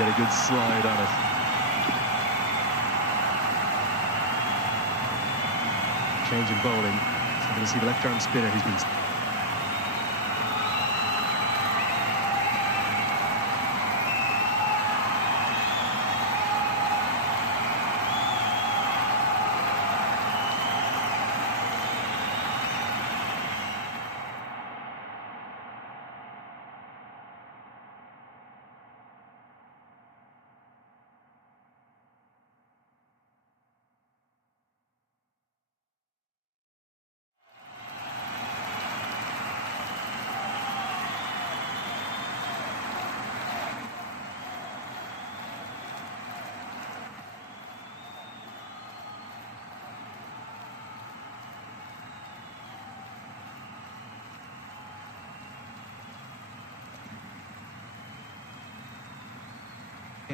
get a good slide on it. Change in bowling. So we're going to see the left-arm spinner who's been...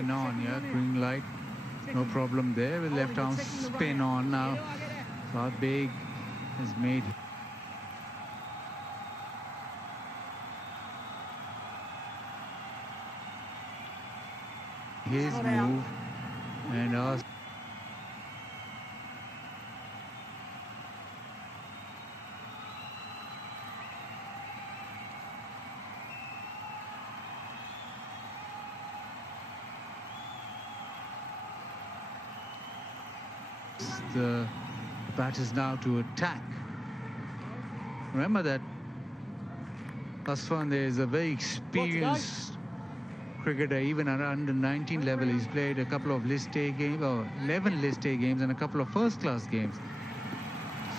On, yeah, green light, no problem there with left arm spin on now. South Beg has made his move and the batters now to attack. Remember that Asfan there is a very experienced cricketer, even at under 19 level. He's played a couple of list A games, or 11 list A games and a couple of first-class games.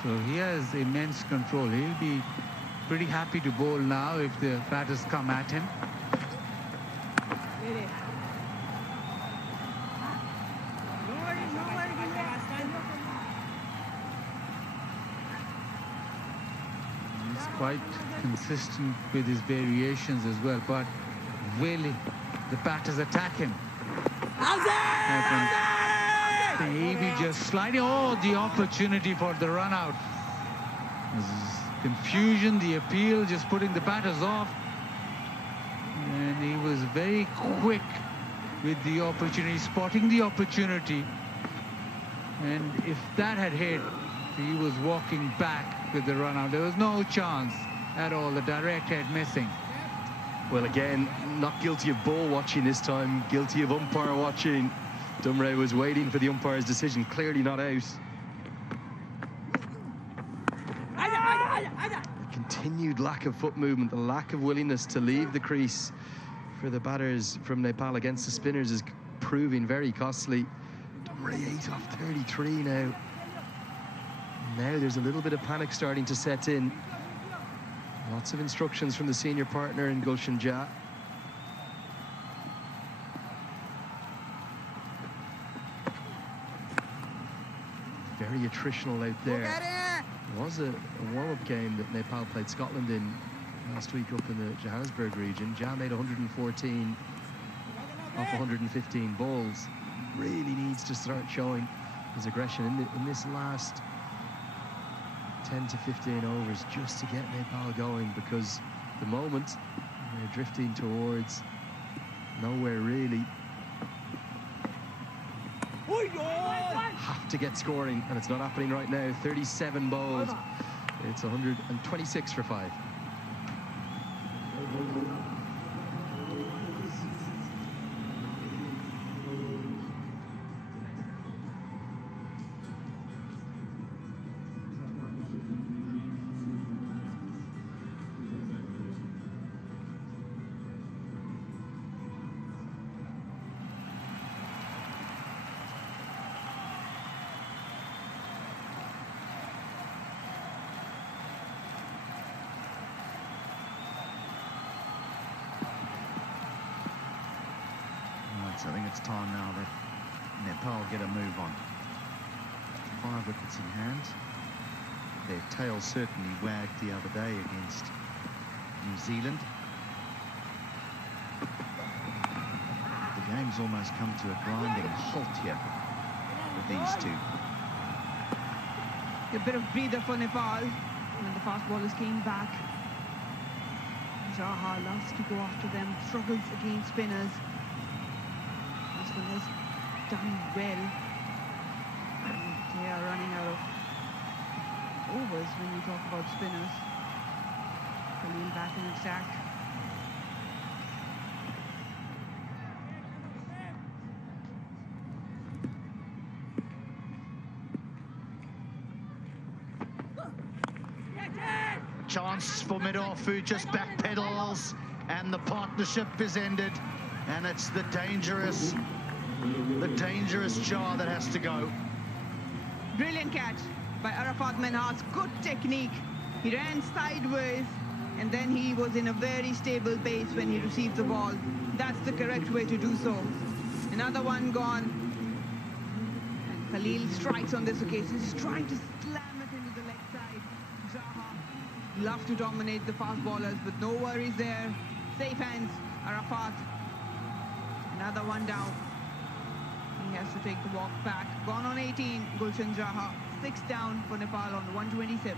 So he has immense control. He'll be pretty happy to bowl now if the batters come at him. Quite consistent with his variations as well, but really the batters attack him. Maybe just sliding. Oh, the opportunity for the run out. Confusion, the appeal, just putting the batters off. And he was very quick with the opportunity, spotting the opportunity. And if that had hit, he was walking back with the run out. There was no chance at all. The direct head missing. Well, again, not guilty of ball watching this time, guilty of umpire watching. Dumray was waiting for the umpire's decision, clearly not out. The continued lack of foot movement, the lack of willingness to leave the crease for the batters from Nepal against the spinners is proving very costly. Dumray 8 off 33 now. Now there's a little bit of panic starting to set in. Lots of instructions from the senior partner in Gulshan Jah. Very attritional out there. It was a warm-up game that Nepal played Scotland in last week up in the Johannesburg region. Jah made 114 off 115 balls. Really needs to start showing his aggression in this last 10 to 15 overs just to get Nepal going, because the moment they're drifting towards nowhere really. Have to get scoring, and it's not happening right now. 37 bowled. It's 126 for 5. I think it's time now that Nepal get a move on. 5 wickets in hand. Their tail certainly wagged the other day against New Zealand. The game's almost come to a grinding halt here with these two. A bit of breather for Nepal, and the fast bowlers came back. Jaha loves to go after them, struggles against spinners. batsman has done well. And they are running out of overs when we talk about spinners. Khalil back in attack. Chance for mid-off, who just backpedals, and the partnership is ended, and it's the dangerous Jar that has to go. Brilliant catch by Arafat Minhas. Good technique. He ran sideways, and then he was in a very stable pace when he received the ball. That's the correct way to do so. Another one gone. And Khalil strikes on this occasion. He's trying to slam it into the leg side. Jaha love to dominate the fast bowlers, but no worries there. Safe hands, Arafat. Another one down. He has to take the walk back. Gone on 18, Gulshan Jaha. 6 down for Nepal on 127.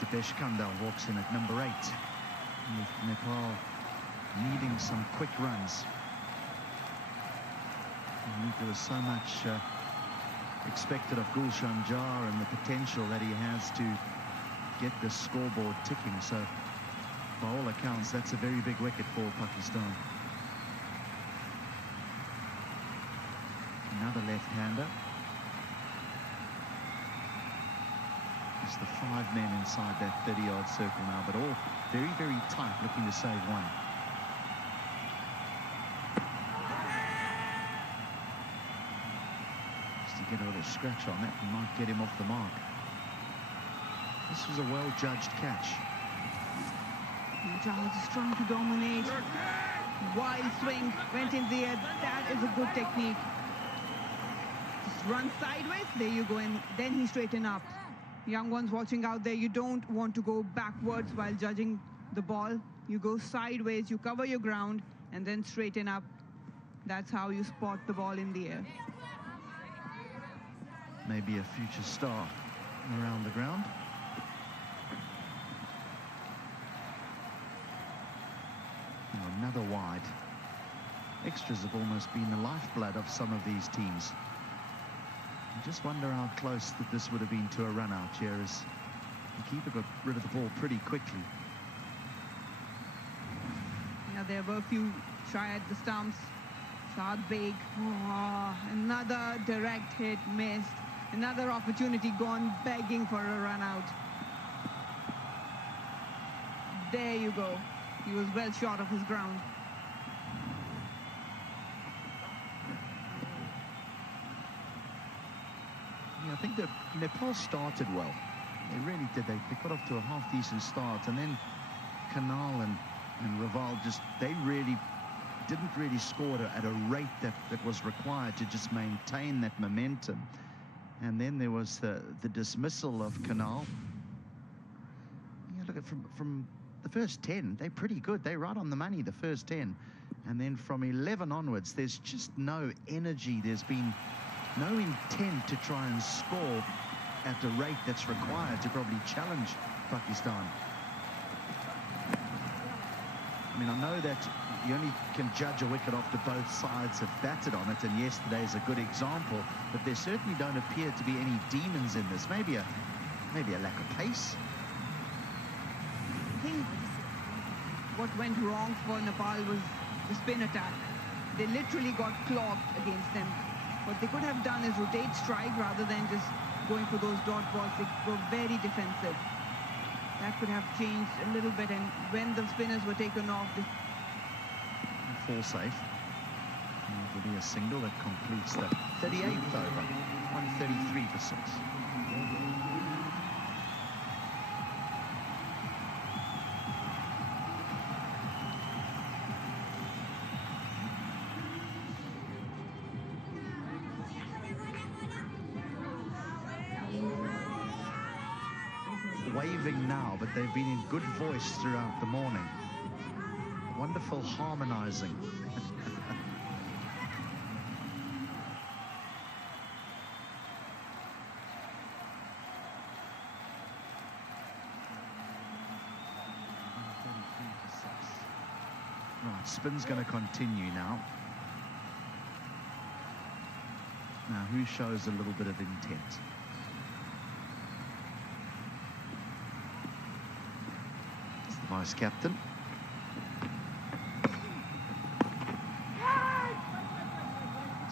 Dipesh Kandal walks in at number 8, with Nepal needing some quick runs. I think there was so much expected of Gulshan Jar and the potential that he has to get the scoreboard ticking. So, by all accounts, that's a very big wicket for Pakistan. Another left-hander. It's the 5 men inside that 30-yard circle now, but all very, very tight, looking to save one. Just to get a little scratch on that, and might get him off the mark. This was a well-judged catch. Charles is trying to dominate. Wild swing, went in the air. That is a good technique. Just run sideways, there you go, and then he straightened up. Young ones watching out there, you don't want to go backwards while judging the ball. You go sideways, you cover your ground, and then straighten up. That's how you spot the ball in the air. Maybe a future star around the ground. Oh, another wide. Extras have almost been the lifeblood of some of these teams. I just wonder how close that this would have been to a run out here, as the keeper got rid of the ball pretty quickly. Yeah, there were a few shy at the stumps. Saad Beg, another direct hit missed. Another opportunity gone, begging for a run out. There you go. He was well short of his ground. Yeah, I think that Nepal started well. They really did. They got off to a half-decent start, and then Kanal and Raval just, they really didn't really score at a rate that was required to just maintain that momentum. And then there was the dismissal of Kanal. Yeah, look at from the first 10, they're pretty good. They're right on the money, the first 10. And then from 11 onwards, there's just no energy. There's been no intent to try and score at the rate that's required to probably challenge Pakistan. I mean, I know that you only can judge a wicket after both sides have batted on it, and yesterday is a good example, but there certainly don't appear to be any demons in this. Maybe a lack of pace. I think what went wrong for Nepal was the spin attack. They literally got clogged against them. What they could have done is rotate strike rather than just going for those dot balls. They were very defensive. That could have changed a little bit, and when the spinners were taken off, Fall safe. And it will be a single that completes the 38th over. 133 for 6. waving now, but they've been in good voice throughout the morning. Wonderful harmonizing. Right, spin's going to continue now. Now, who shows a little bit of intent? It's the vice-captain.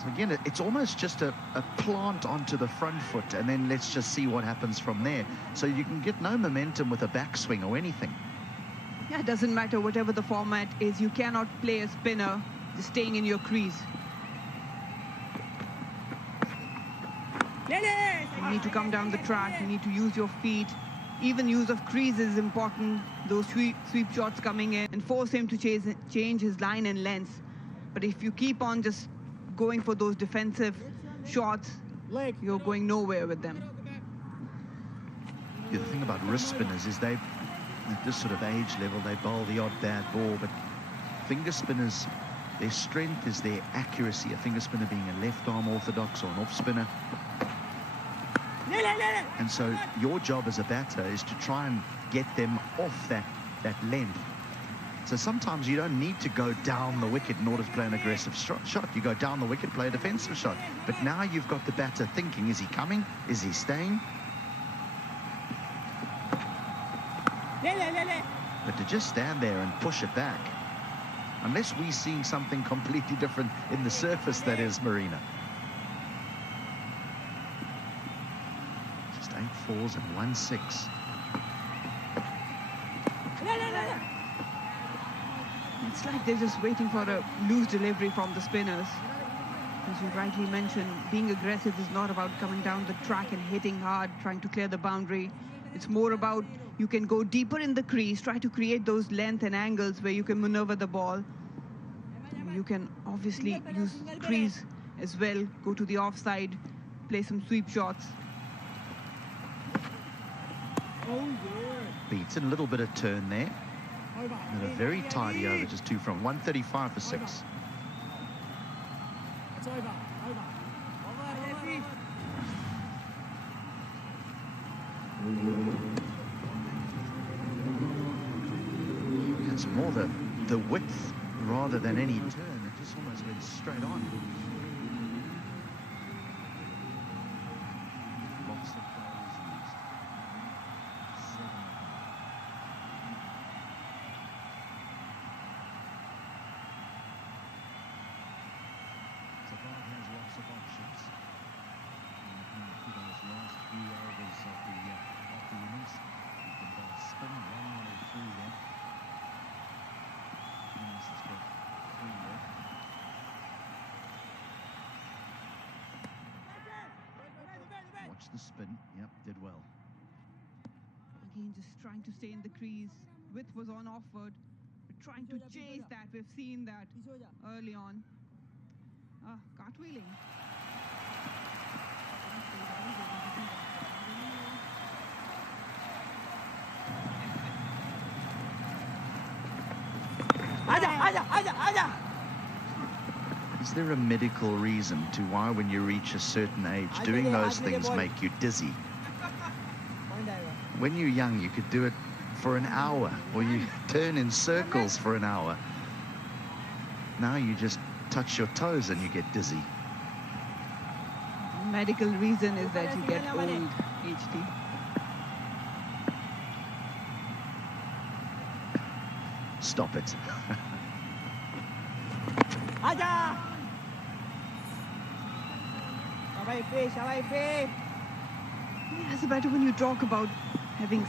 So again, it's almost just a plant onto the front foot, and then let's just see what happens from there. So you can get no momentum with a backswing or anything. Yeah, it doesn't matter whatever the format is. You cannot play a spinner just staying in your crease. You need to come down the track. You need to use your feet. Even use of crease is important. Those sweep shots coming in and force him to change his line and length. But if you keep on just going for those defensive shots, you're going nowhere with them. The thing about wrist spinners is they, at this sort of age level, they bowl the odd bad ball, but finger spinners, their strength is their accuracy. A finger spinner being a left arm orthodox or an off spinner. And so your job as a batter is to try and get them off that length. So sometimes you don't need to go down the wicket in order to play an aggressive shot. You go down the wicket, play a defensive shot. But now you've got the batter thinking, is he coming? Is he staying? But to just stand there and push it back, unless we're seeing something completely different in the surface, that is, Marina. Just 8 4s and 1 6. It's like they're just waiting for a loose delivery from the spinners. As you rightly mentioned, being aggressive is not about coming down the track and hitting hard, trying to clear the boundary. It's more about you can go deeper in the crease, try to create those length and angles where you can maneuver the ball. You can obviously use crease as well, go to the offside, play some sweep shots. Beaten, a little bit of turn there. And a very tidy over, just 2 from 135 for 6. It's more the width rather than any turn. It just almost went straight on. Lots of balls used. 7. So Bob has lots of options. For those last few overs of the innings, you can both spin one way through them. Yes, it's got 3 left. Watch the spin. Yep, did well. Again, just trying to stay in the crease. Width was on offered, but trying to chase that. We've seen that early on. Cartwheeling. Is there a medical reason to why when you reach a certain age, doing those things make you dizzy? When you're young, you could do it for an hour, or you turn in circles for an hour. Now you just touch your toes and you get dizzy. The medical reason is that you get old, HD. Stop it. As a batter, when you talk about having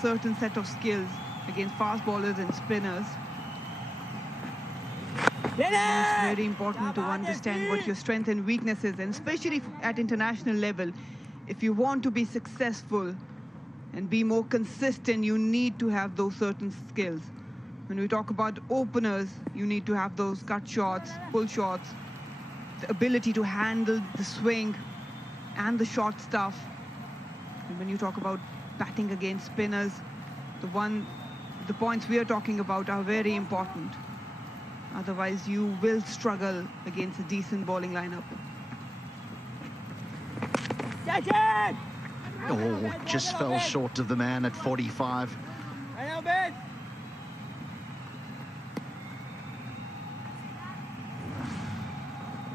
certain set of skills against fast bowlers and spinners, it's very important to understand what your strength and weakness is, and especially at international level. If you want to be successful and be more consistent, you need to have those certain skills. When we talk about openers, you need to have those cut shots, pull shots, the ability to handle the swing and the short stuff. And when you talk about batting against spinners. The points we are talking about are very important. Otherwise, you will struggle against a decent bowling lineup. Oh, just fell short of the man at 45. I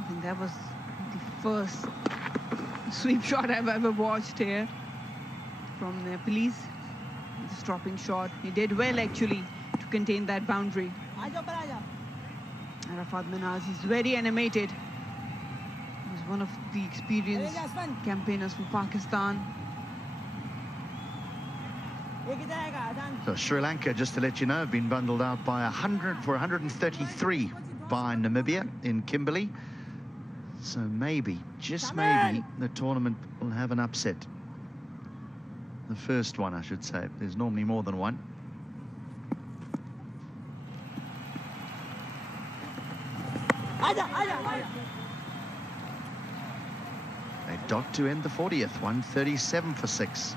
think that was the first sweep shot I've ever watched here from Nepalese. This dropping shot. He did well actually to contain that boundary. Arafat Minhas, he's very animated. He's one of the experienced campaigners for Pakistan. So Sri Lanka, just to let you know, have been bundled out by 133 by Namibia in Kimberley. So maybe, just maybe, the tournament will have an upset. The first one, I should say. There's normally more than one. They've docked to end the 40th, 137 for 6.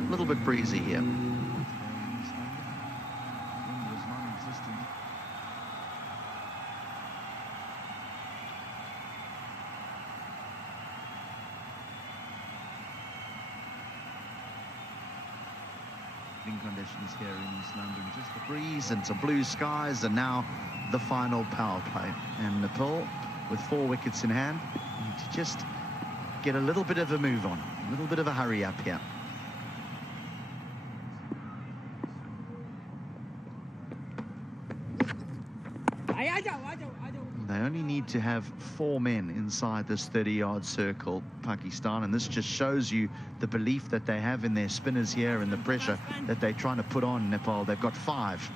A little bit breezy here. Conditions here in East London, just the breeze and some blue skies, and now the final power play. And Nepal, with 4 wickets in hand, need to just get a little bit of a move on, a little bit of a hurry up here. They only need to have 4 men inside this 30-yard circle, Pakistan, and this just shows you the belief that they have in their spinners here and the pressure that they're trying to put on Nepal. They've got 5.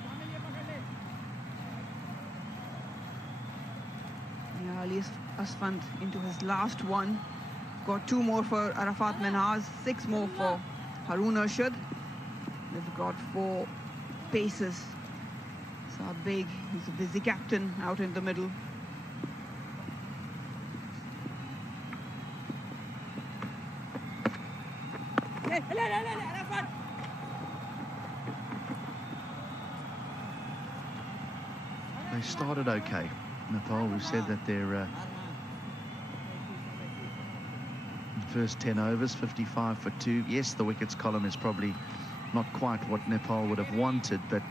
Yeah, Ali Asfand into his last one. Got 2 more for Arafat Minhas, 6 more for Haroon Arshad. They've got 4 paces. Saad Beg, he's a busy captain out in the middle. They started okay. Nepal, we've said that their first 10 overs, 55 for 2. Yes, the wickets column is probably not quite what Nepal would have wanted, but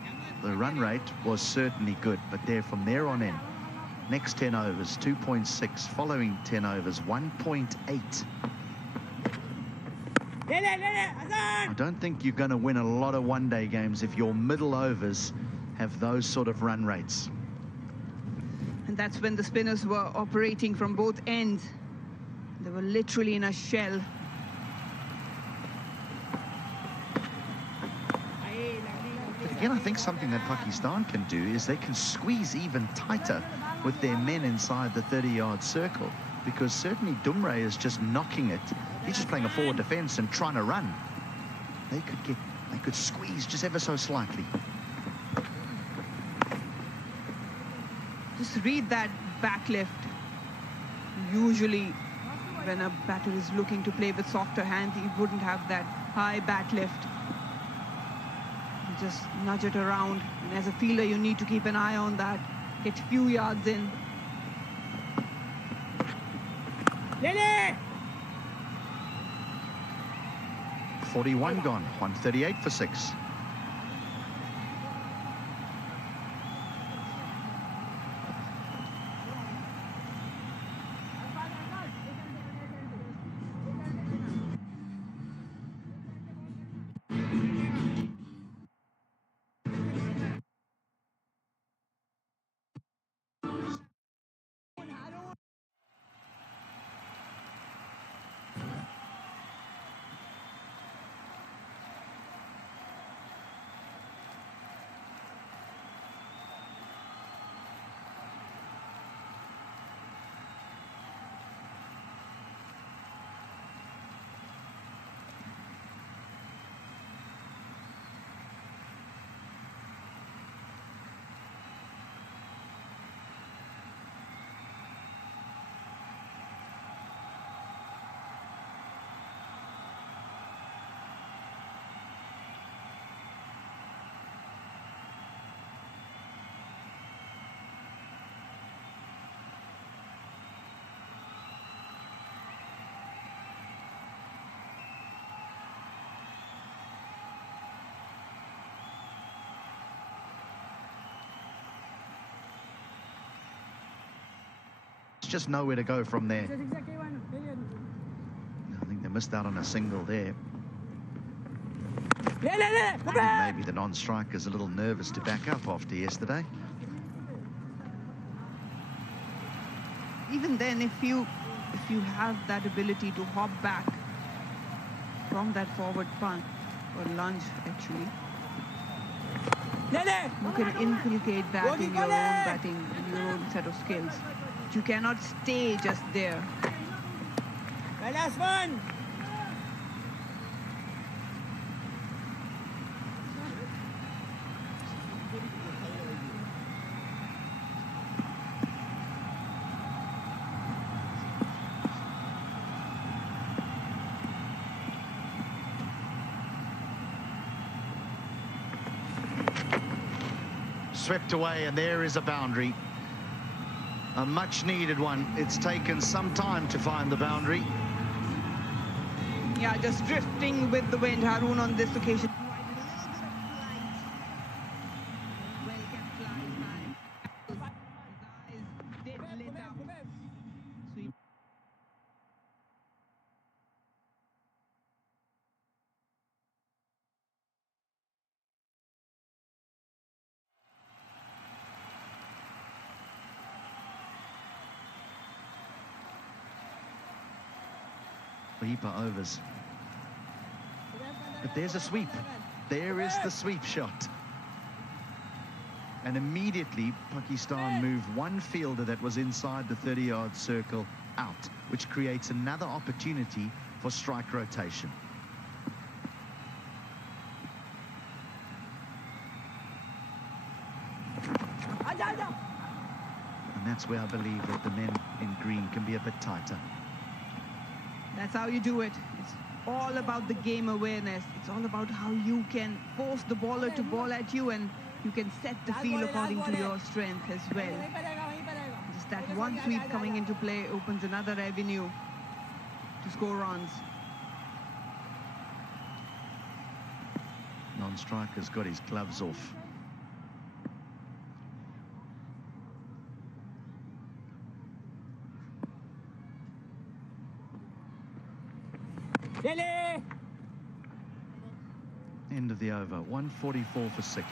the run rate was certainly good. But from there on in, next 10 overs, 2.6. Following 10 overs, 1.8. I don't think you're going to win a lot of one-day games if your middle overs have those sort of run rates. And that's when the spinners were operating from both ends. They were literally in a shell. But again, I think something that Pakistan can do is they can squeeze even tighter with their men inside the 30-yard circle, because certainly Dumre is just knocking it. He's just playing a forward defense and trying to run. They could squeeze just ever so slightly. Just read that back lift. Usually when a batter is looking to play with softer hands, he wouldn't have that high bat lift. You just nudge it around, and as a fielder you need to keep an eye on that. Get a few yards in. 41 gone, 138 for 6. just nowhere to go from there. I think they missed out on a single there. I think maybe the non-striker's a little nervous to back up after yesterday. Even then, if you have that ability to hop back from that forward punch or lunge, actually, you can inculcate that in your own batting, in your own set of skills. You cannot stay just there. Last one. Swept away, and there is a boundary. A much needed one. It's taken some time to find the boundary. Yeah, just drifting with the wind, Haroon, on this occasion. Deeper overs. But there's a sweep. There is the sweep shot. And immediately Pakistan move one fielder that was inside the 30-yard circle out, which creates another opportunity for strike rotation. And that's where I believe that the men in green can be a bit tighter. That's how you do it. It's all about the game awareness. It's all about how you can force the bowler to ball at you, and you can set the field according to your strength as well. Just that one sweep coming into play opens another avenue to score runs. Non-striker's got his gloves off. End of the over, 144 for 6.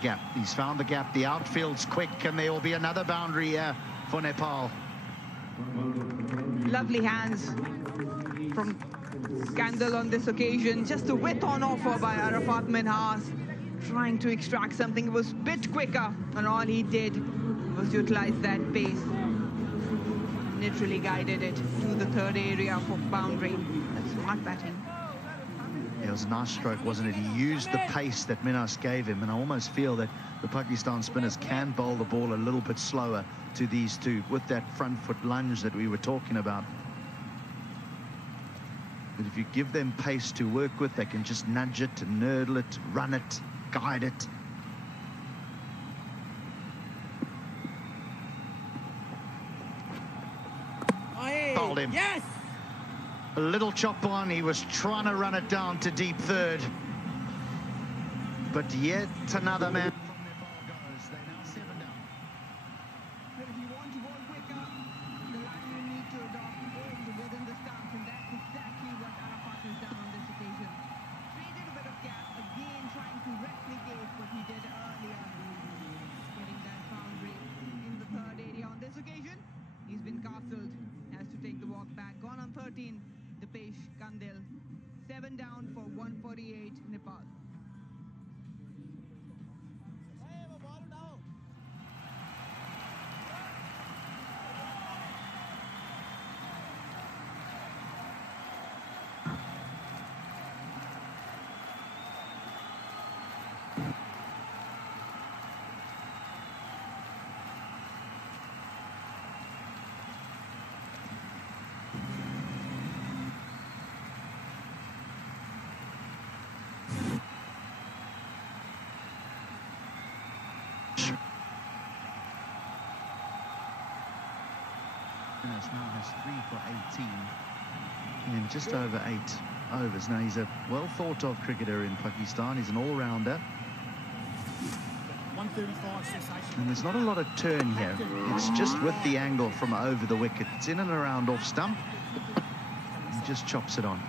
Gap. He's found the gap. The outfield's quick, and there will be another boundary here for Nepal. Lovely hands from Kandil on this occasion. Just a width on offer by Arafat Minhas, trying to extract something. It was a bit quicker, and all he did was utilize that pace. Literally guided it to the third area for boundary. That's smart batting. It was a nice stroke, wasn't it? He used the pace that Minhas gave him, and I almost feel that the Pakistan spinners can bowl the ball a little bit slower to these two with that front foot lunge that we were talking about. But if you give them pace to work with, they can just nudge it, nurdle it, run it, guide it. Bowled him. Yes! A little chop on, he was trying to run it down to deep third. But yet another man from Nepal goes. They're now 7 down. But if you want to bowl quicker, the line you need to adopt is within the stumps, and that's exactly what Arafat has done on this occasion. Created a bit of gap, again trying to replicate what he did earlier, getting that boundary in the third area. On this occasion, he's been castled, has to take the walk back. Gone on 13. Kandil, 7 down for 148 Nepal. Minas now has 3 for 18 in just over 8 overs. Now, he's a well-thought-of cricketer in Pakistan. He's an all-rounder. 135 cessation. And there's not a lot of turn here. It's just with the angle from over the wicket. It's in and around off stump. He just chops it on.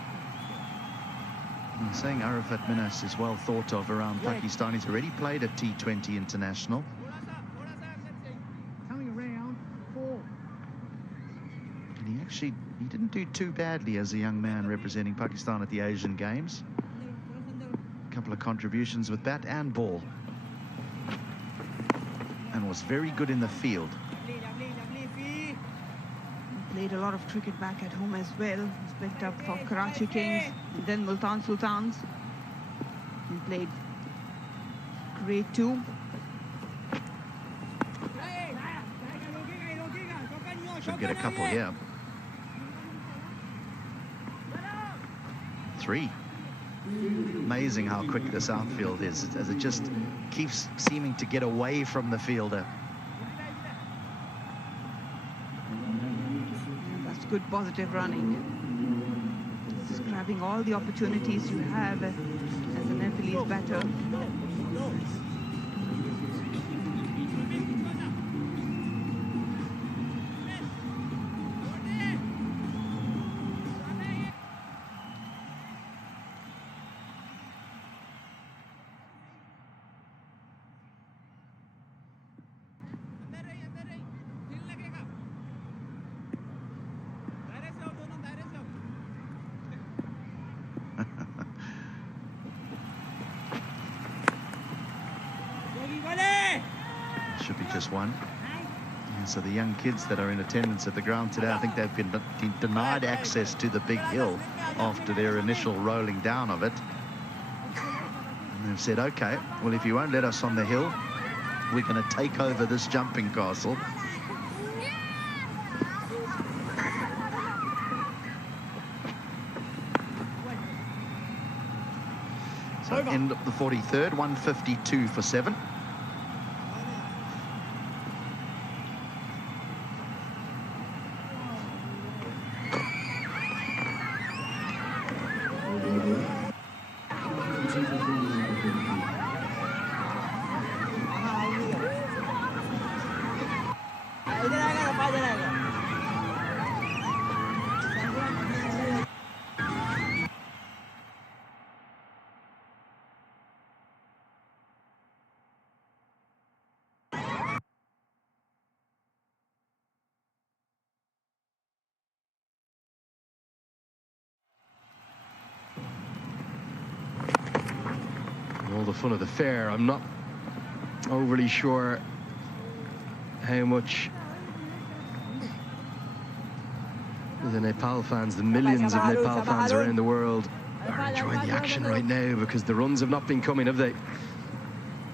I'm saying Arafat Minas is well thought of around Pakistan. He's already played a T20 international. Coming around, 4. And he didn't do too badly as a young man representing Pakistan at the Asian Games. A couple of contributions with bat and ball. And was very good in the field. He played a lot of cricket back at home as well. He's picked up for Karachi Kings, and then Multan Sultans. He played grade 2. Should get a couple here. 3. Amazing how quick this outfield is, as it just keeps seeming to get away from the fielder. That's good positive running. Just grabbing all the opportunities you have as a Nepalese batter. Should be just 1. And so the young kids that are in attendance at the ground today, I think they've been denied access to the big hill after their initial rolling down of it. And they've said, okay, well, if you won't let us on the hill, we're going to take over this jumping castle. So end of the 43rd, 152 for 7. All the fun of the fair. I'm not overly sure how much the Nepal fans, the millions of Nepal fans around the world, are enjoying the action right now, because the runs have not been coming, have they?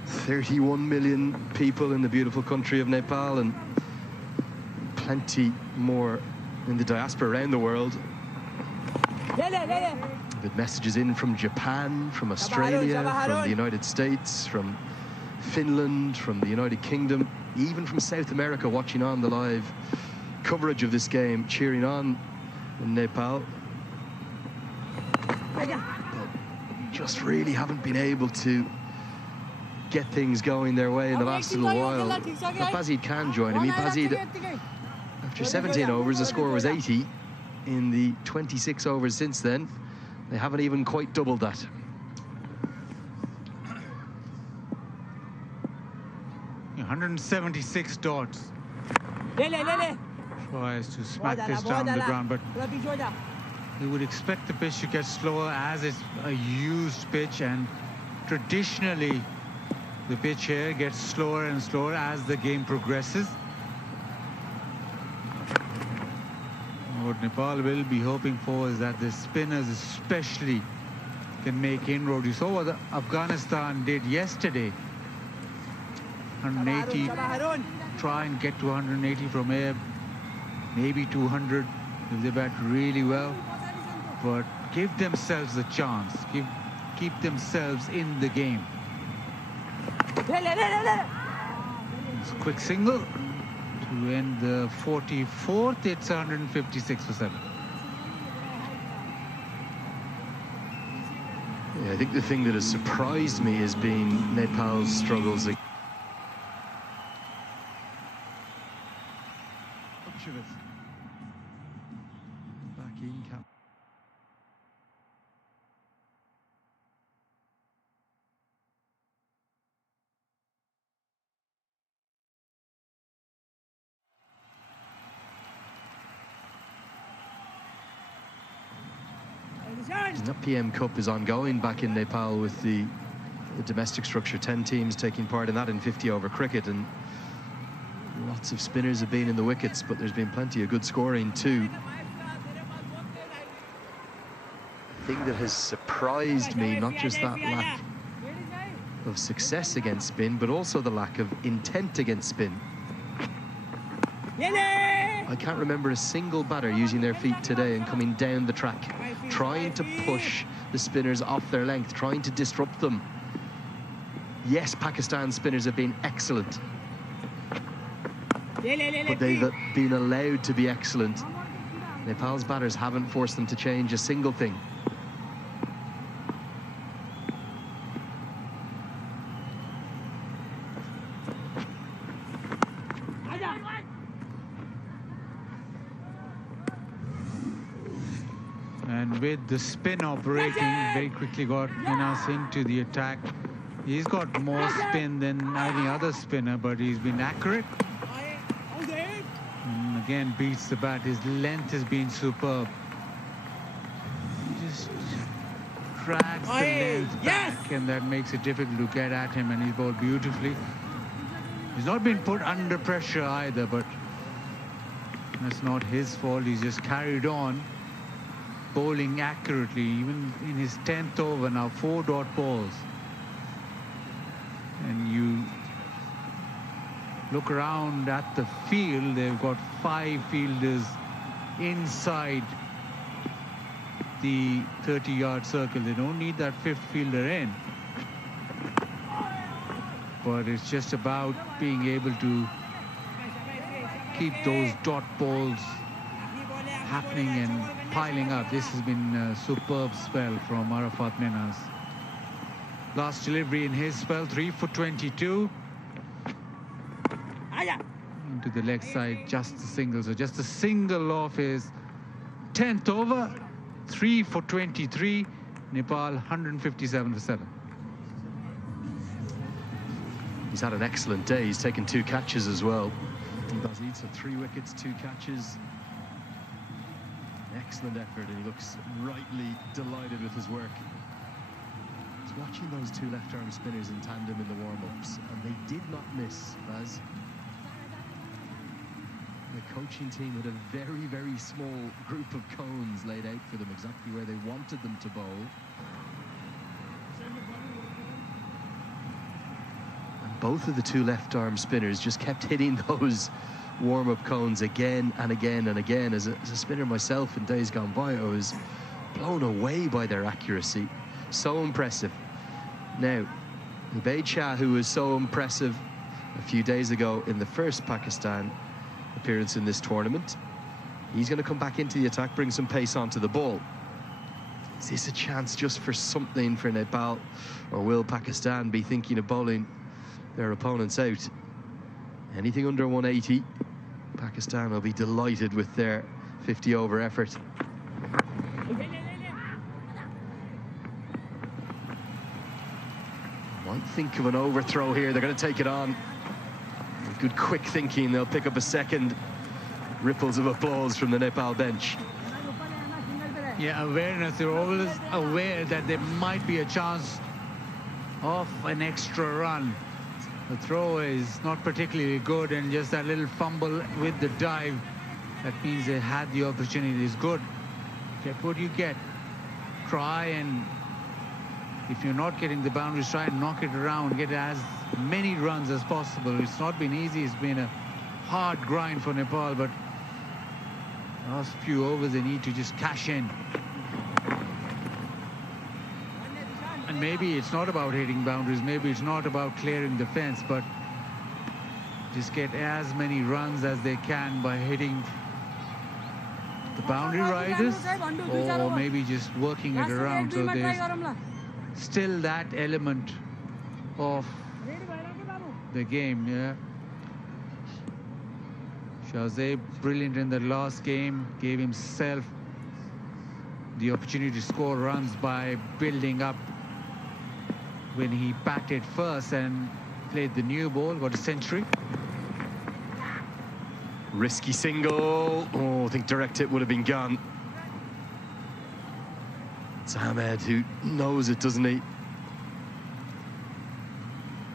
31 million people in the beautiful country of Nepal, and plenty more in the diaspora around the world. With messages in from Japan, from Australia, from the United States, from Finland, from the United Kingdom, even from South America, watching on the live coverage of this game, cheering on in Nepal. But just really haven't been able to get things going their way in the last little while. Bazid Khan joining me. Bazid, after 17 overs, the score was 80. In the 26 overs since then, they haven't even quite doubled that. Yeah, 176 dots. Tries to smack this down the ground, but you would expect the pitch to get slower, as it's a used pitch, and traditionally the pitch here gets slower and slower as the game progresses. What Nepal will be hoping for is that the spinners especially can make inroad. You saw what Afghanistan did yesterday. 180, try and get to 180 from air, maybe 200 if they bat really well, but give themselves a chance, keep themselves in the game. It's a quick single To end the 44th, it's 156 for 7. Yeah, I think the thing that has surprised me has been Nepal's struggles. Much of it. Back in cap. The PM Cup is ongoing back in Nepal with the domestic structure. 10 teams taking part in that in 50 over cricket, and lots of spinners have been in the wickets, but there's been plenty of good scoring too. The thing that has surprised me, not just that lack of success against spin, but also the lack of intent against spin. I can't remember a single batter using their feet today and coming down the track, trying to push the spinners off their length, trying to disrupt them. Yes, Pakistan spinners have been excellent, but they've been allowed to be excellent. Nepal's batters haven't forced them to change a single thing. And with the spin operating, very quickly got Minas into the attack. He's got more spin than any other spinner, but he's been accurate. And again, beats the bat. His length has been superb. He just drags the length back, and that makes it difficult to get at him, and he's bowled beautifully. He's not been put under pressure either, but that's not his fault. He's just carried on, bowling accurately, even in his 10th over now, 4 dot balls. And you look around at the field, they've got 5 fielders inside the 30-yard circle. They don't need that 5th fielder in. But it's just about being able to keep those dot balls happening and piling up. This has been a superb spell from Arafat Minas. Last delivery in his spell, 3 for 22. Into the leg side, just a single. So just a single off his 10th over, 3 for 23. Nepal 157 for 7. He's had an excellent day. He's taken 2 catches as well. Bazid, so 3 wickets, 2 catches. Excellent effort, and he looks rightly delighted with his work. I was watching those 2 left-arm spinners in tandem in the warm-ups, and they did not miss, Baz. The coaching team had a very, very small group of cones laid out for them, exactly where they wanted them to bowl. And both of the 2 left-arm spinners just kept hitting those warm-up cones again and again and again. As a spinner myself in days gone by, I was blown away by their accuracy. So impressive. Now, Ubaid Shah, who was so impressive a few days ago in the first Pakistan appearance in this tournament, he's going to come back into the attack, bring some pace onto the ball. Is this a chance just for something for Nepal, or will Pakistan be thinking of bowling their opponents out? Anything under 180, Pakistan will be delighted with their 50 over effort. Might think of an overthrow here. They're going to take it on. With good quick thinking, they'll pick up a second. Ripples of applause from the Nepal bench. Yeah, awareness. They're always aware that there might be a chance of an extra run. The throw is not particularly good, and just that little fumble with the dive, that means they had the opportunity. Is good. Get what you get. Try, and if you're not getting the boundaries, try and knock it around, get as many runs as possible. It's not been easy. It's been a hard grind for Nepal, but last few overs they need to just cash in. And maybe it's not about hitting boundaries, maybe it's not about clearing the fence, but just get as many runs as they can by hitting the boundary riders, or maybe just working it around. So there's still that element of the game. Yeah, Shahzaid, brilliant in the last game, gave himself the opportunity to score runs by building up when he batted first and played the new ball, got a century. Risky single. Oh, I think direct hit would have been gone. It's Ahmed who knows it, doesn't he?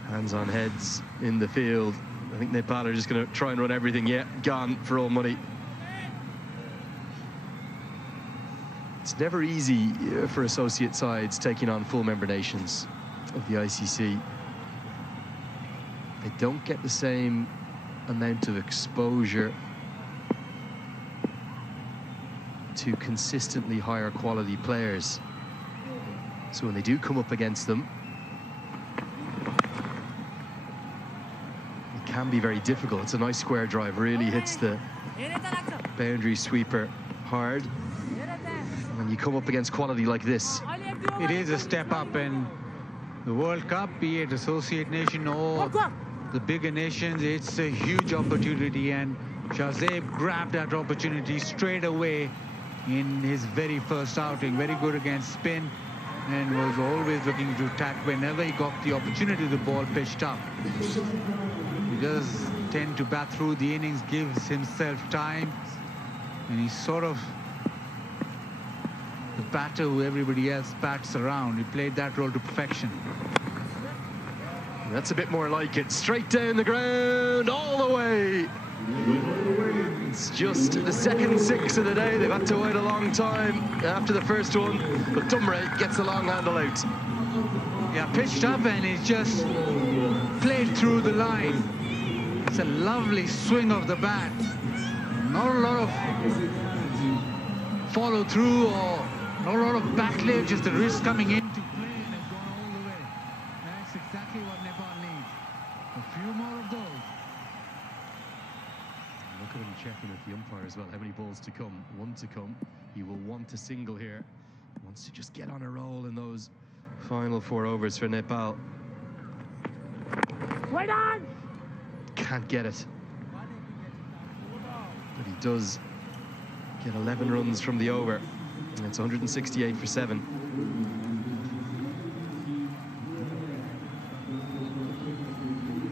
Hands on heads in the field. I think Nepal are just going to try and run everything. Yeah, gone for all money. It's never easy for associate sides taking on full member nations of the ICC. They don't get the same amount of exposure to consistently higher quality players. So when they do come up against them, it can be very difficult. It's a nice square drive, really hits the boundary sweeper hard. And you come up against quality like this. It is a step up, and the World Cup, be it associate nation or the bigger nations, it's a huge opportunity, and Shahzaid grabbed that opportunity straight away in his very first outing. Very good against spin, and was always looking to attack whenever he got the opportunity. The ball pitched up. He does tend to bat through the innings, gives himself time, and he's sort of the batter who everybody else bats around. He played that role to perfection. That's a bit more like it. Straight down the ground, all the way. It's just the second six of the day. They've had to wait a long time after the first one, but Dumray gets the long handle out. Yeah, pitched up, and it's just played through the line. It's a lovely swing of the bat. Not a lot of follow through or not a lot of backlash, just the wrist coming in to play, and it's gone all the way. That's exactly what Nepal needs. A few more of those. Look at him checking with the umpire as well. How many balls to come? One to come. He will want a single here. He wants to just get on a roll in those final 4 overs for Nepal. Wait on! Can't get it. But he does get 11 runs from the over. And it's 168 for 7.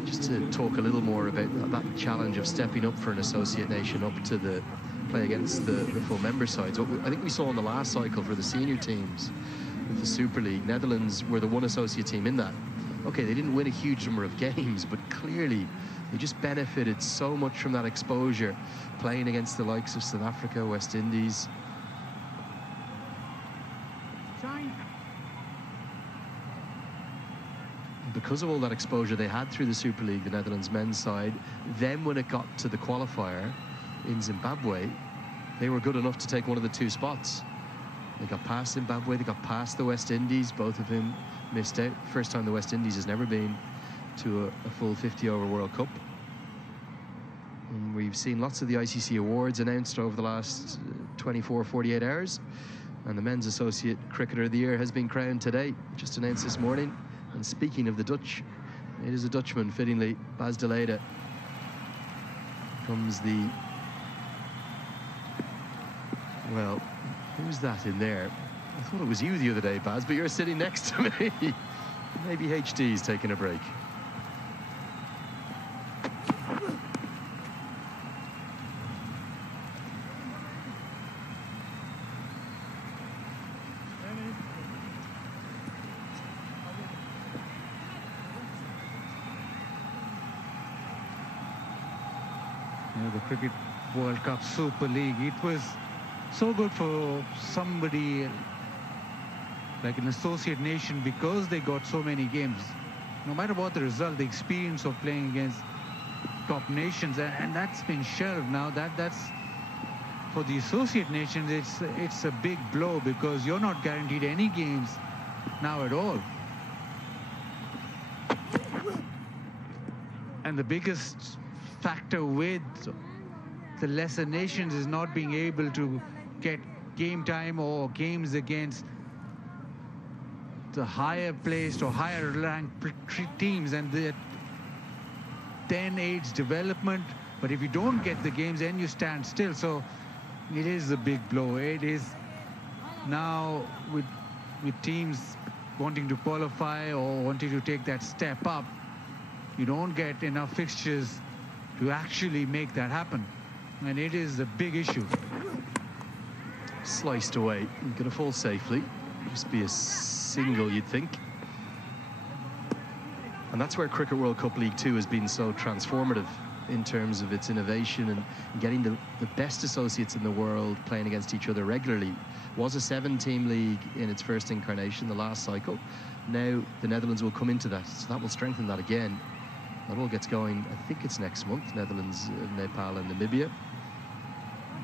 Just to talk a little more about that challenge of stepping up for an associate nation up to the play against the full member sides. What I think we saw in the last cycle for the senior teams with the Super League, Netherlands were the one associate team in that. Okay, they didn't win a huge number of games, but clearly they just benefited so much from that exposure, playing against the likes of South Africa, West Indies. Because of all that exposure they had through the Super League, the Netherlands men's side, then when it got to the qualifier in Zimbabwe, they were good enough to take one of the 2 spots. They got past Zimbabwe, they got past the West Indies, both of whom missed out. First time the West Indies has never been to a full 50-over World Cup. And we've seen lots of the ICC awards announced over the last 24, 48 hours. And the Men's Associate Cricketer of the Year has been crowned today, just announced this morning. And speaking of the Dutch, it is a Dutchman, fittingly, Bas de Leede. Comes the... Well, who's that in there? I thought it was you the other day, Baz, but you're sitting next to me. Maybe HD's taking a break. The Cricket World Cup Super League, it was so good for somebody like an associate nation because they got so many games. No matter what the result, the experience of playing against top nations, and that's been shelved now. That's for the associate nations, it's a big blow because you're not guaranteed any games now at all. And the biggest factor with the lesser nations is not being able to get game time or games against the higher placed or higher ranked teams, and that then aids development. But if you don't get the games, then you stand still. So it is a big blow. It is now with teams wanting to qualify or wanting to take that step up, you don't get enough fixtures to actually make that happen, and it is a big issue. Sliced away, going to fall safely. Just be a single, you'd think. And that's where Cricket World Cup League 2 has been so transformative in terms of its innovation and getting the best associates in the world playing against each other regularly. It was a 7-team league in its first incarnation, the last cycle. Now the Netherlands will come into that, so that will strengthen that again. That all gets going, I think it's next month, Netherlands, Nepal and Namibia.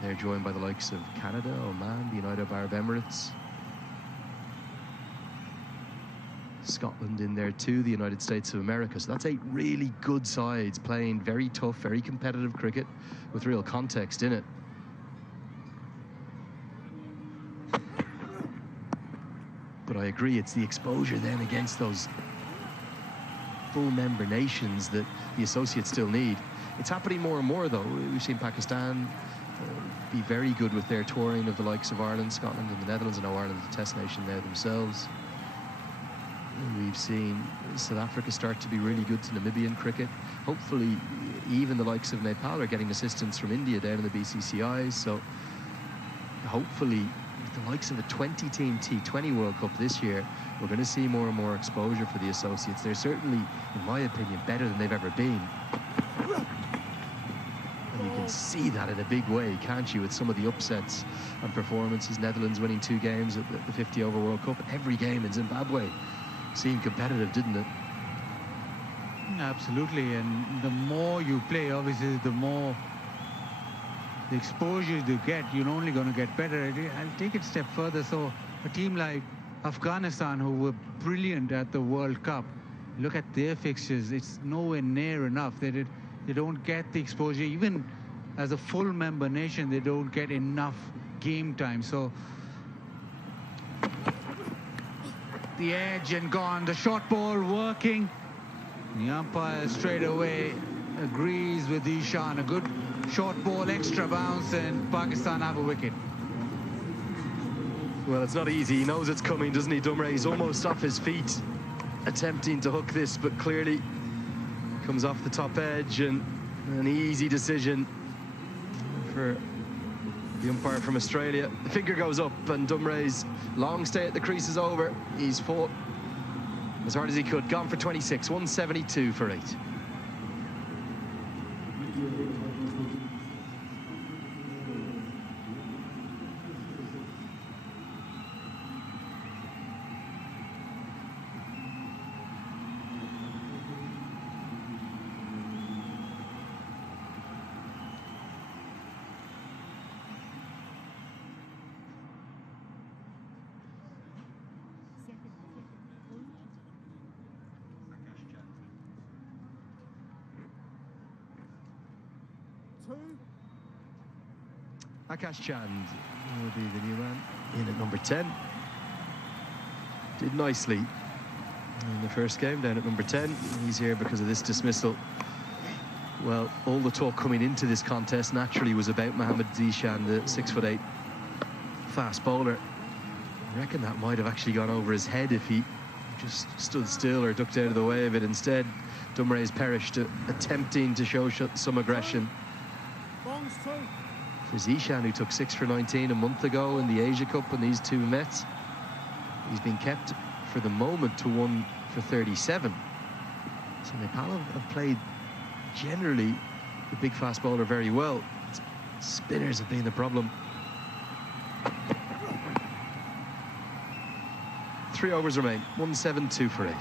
They're joined by the likes of Canada, Oman, the United Arab Emirates, Scotland in there too, the United States of America. So that's 8 really good sides playing very tough, very competitive cricket with real context in it. But I agree, it's the exposure then against those full member nations that the associates still need. It's happening more and more though. We've seen Pakistan be very good with their touring of the likes of Ireland, Scotland and the Netherlands. I know Ireland is a test nation there themselves. We've seen South Africa start to be really good to Namibian cricket. Hopefully even the likes of Nepal are getting assistance from India down in the BCCIs. So hopefully with the likes of a 20-team T20 World Cup this year, we're going to see more and more exposure for the associates. They're certainly, in my opinion, better than they've ever been. And you can see that in a big way, can't you, with some of the upsets and performances. Netherlands winning 2 games at the 50-over World Cup. Every game in Zimbabwe seemed competitive, didn't it? Absolutely, and the more you play, obviously, the more the exposure you get, you're only going to get better. I'll take it a step further. So a team like Afghanistan, who were brilliant at the World Cup, look at their fixtures, it's nowhere near enough. They don't get the exposure. Even as a full member nation, they don't get enough game time. So the edge and gone, the short ball working. The umpire straight away agrees with Ishan. A good short ball, extra bounce, and Pakistan have a wicket. Well, it's not easy. He knows it's coming, doesn't he, Dumre? He's almost off his feet, attempting to hook this, but clearly comes off the top edge, and an easy decision for the umpire from Australia. The finger goes up, and Dumre's long stay at the crease is over. He's fought as hard as he could. Gone for 26, 172 for 8. Akash Chand will be the new man in at number 10. Did nicely in the first game down at number 10. He's here because of this dismissal. Well, all the talk coming into this contest naturally was about Mohammad Zishan, the 6'8" fast bowler. I reckon that might have actually gone over his head if he just stood still or ducked out of the way of it. Instead, Dumre has perished attempting to show some aggression. For Zishan, who took 6 for 19 a month ago in the Asia Cup, and these 2 met, he's been kept for the moment to 1 for 37. So Nepal have played generally the big fast bowler very well. Spinners have been the problem. 3 overs remain, 172 for 8.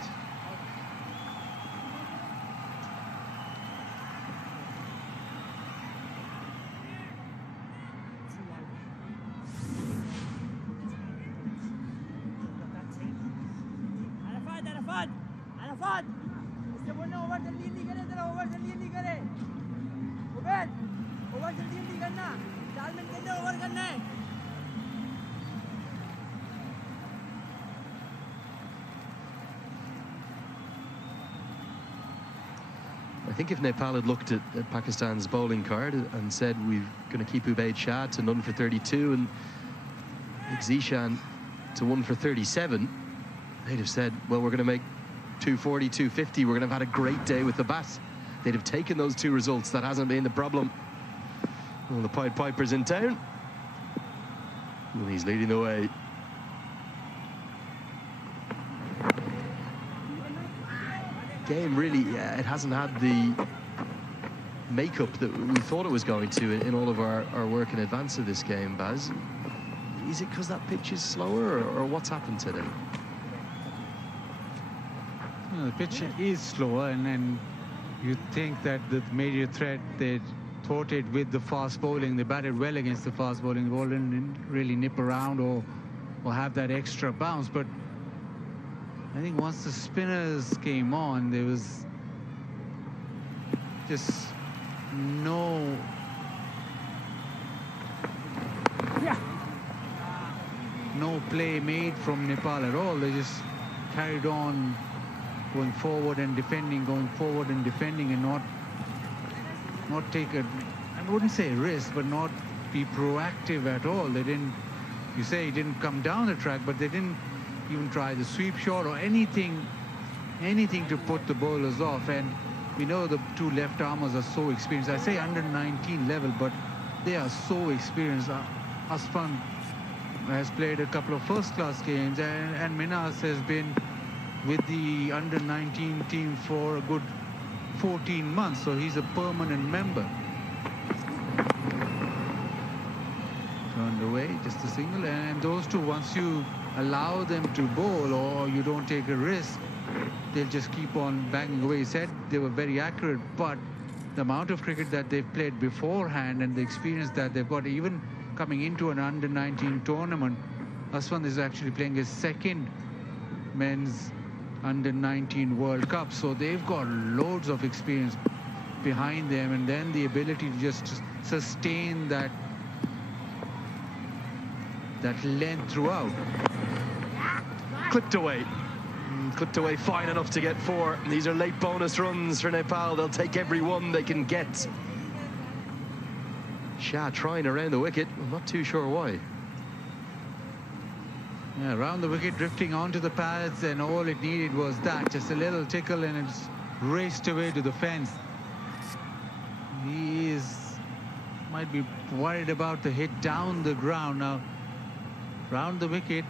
I think if Nepal had looked at Pakistan's bowling card and said we're going to keep Ubaid Shah to none for 32 and Zishan to 1 for 37, they'd have said, well, we're going to make 240, 250. We're going to have had a great day with the bat. They'd have taken those two results. That hasn't been the problem. Well, the Pied Piper's in town. Well, he's leading the way. Game really, it hasn't had the makeup that we thought it was going to in all of our work in advance of this game, Baz. Is it because that pitch is slower, or what's happened today? The pitch is slower, and then you think that the major threat, they thwarted with the fast bowling. They batted well against the fast bowling. The ball didn't really nip around or have that extra bounce, but I think once the spinners came on, there was just no play made from Nepal at all. They just carried on going forward and defending, and not take a, I wouldn't say risk, but not be proactive at all. They didn't, you say he didn't come down the track, but they didn't even try the sweep shot or anything to put the bowlers off. And we know the two left armers are so experienced. I say under 19 level, but they are so experienced. Asfan has played a couple of first-class games, and Minas has been with the under 19 team for a good 14 months, so he's a permanent member. Turned away, just a single, and those two, once you allow them to bowl or you don't take a risk, they'll just keep on banging away. He said they were very accurate, but the amount of cricket that they've played beforehand and the experience that they've got, even coming into an under 19 tournament, Aswan is actually playing his second men's under 19 World Cup, so they've got loads of experience behind them, and then the ability to just sustain that length throughout. Clipped away fine enough to get 4. These are late bonus runs for Nepal. They'll take every one they can get. Shah trying around the wicket. I'm not too sure why. Yeah, around the wicket, drifting onto the pads, and all it needed was that, just a little tickle, and it's raced away to the fence. He might be worried about the hit down the ground. Now, round the wicket,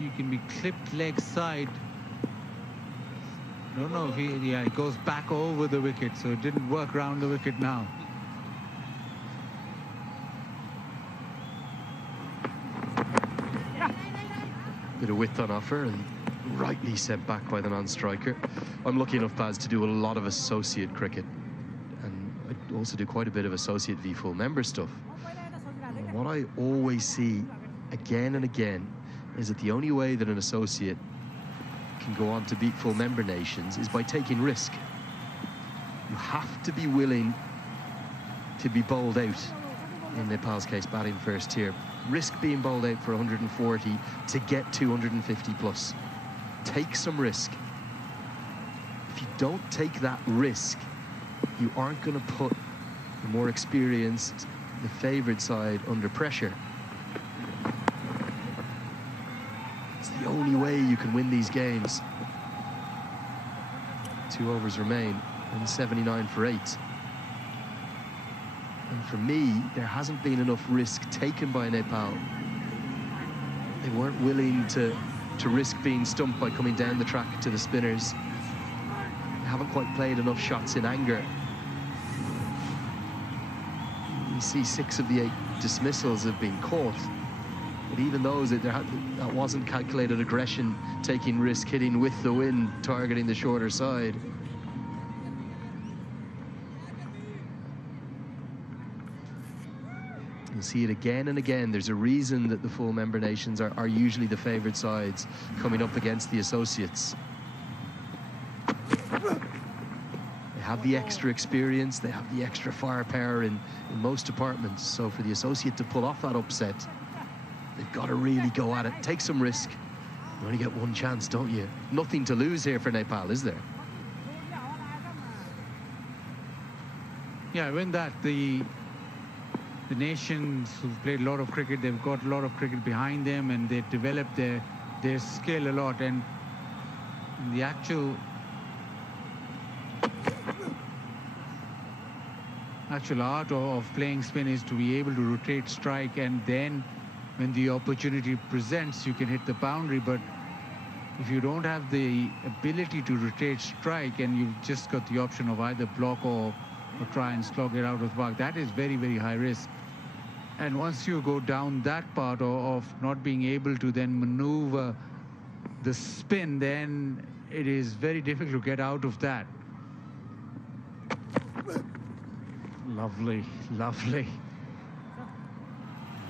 you can be clipped leg side. I don't know if it goes back over the wicket, so it didn't work round the wicket now. Bit of width on offer, and rightly sent back by the non-striker. I'm lucky enough, Baz, to do a lot of associate cricket, and I also do quite a bit of associate v full member stuff. And what I always see again and again is that the only way that an associate can go on to beat full member nations is by taking risk. You have to be willing to be bowled out, in Nepal's case batting first here. Risk being bowled out for 140 to get 250 plus. Take some risk. If you don't take that risk, you aren't going to put the more experienced, the favoured side under pressure. It's the only way you can win these games. 2 overs remain and 79 for 8. And for me, there hasn't been enough risk taken by Nepal. They weren't willing to risk being stumped by coming down the track to the spinners. They haven't quite played enough shots in anger. You see 6 of the 8 dismissals have been caught. But even those, that wasn't calculated aggression, taking risk, hitting with the wind, targeting the shorter side. You'll see it again and again. There's a reason that the full member nations are usually the favoured sides coming up against the associates. They have the extra experience, they have the extra firepower in most departments. So for the associate to pull off that upset, they've got to really go at it, take some risk. You only get one chance, don't you? Nothing to lose here for Nepal, is there? Yeah, when that the nations who've played a lot of cricket, they've got a lot of cricket behind them, and they've developed their skill a lot. And the actual art of playing spin is to be able to rotate strike, and then when the opportunity presents, you can hit the boundary. But if you don't have the ability to rotate strike, and you've just got the option of either block or try and slog it out of the park, that is very, very high risk. And once you go down that part of not being able to then maneuver the spin, then it is very difficult to get out of that. Lovely, lovely.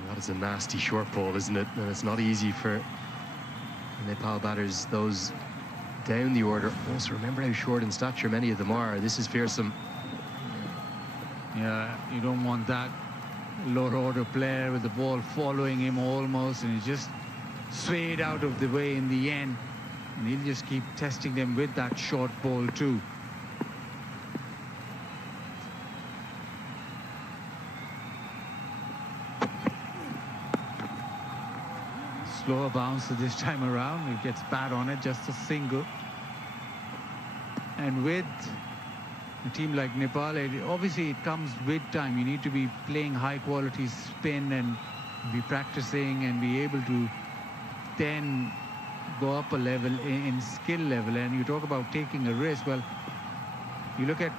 That is a nasty short ball, isn't it? And it's not easy for Nepal batters, those down the order. Also, remember how short in stature many of them are. This is fearsome. Yeah, you don't want that lower order player with the ball following him almost, and he just swayed out of the way in the end, and he'll just keep testing them with that short ball too. Slower bouncer this time around. He gets bat on it, just a single. And with a team like Nepal, obviously it comes with time. You need to be playing high quality spin and be practicing and be able to then go up a level in skill level. And you talk about taking a risk. Well, you look at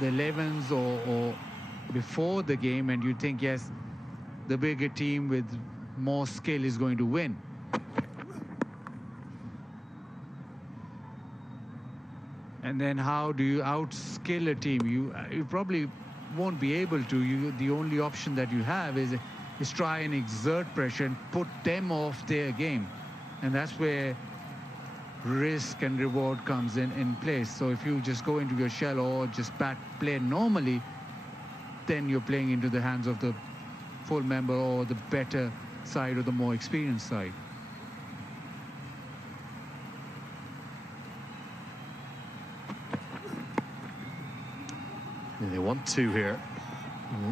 the 11s or before the game, and you think, yes, the bigger team with more skill is going to win. And then how do you outskill a team? You probably won't be able to. The only option that you have is try and exert pressure and put them off their game. And that's where risk and reward comes in place. So if you just go into your shell or just play normally, then you're playing into the hands of the full member or the better side or the more experienced side. Yeah, they want two here.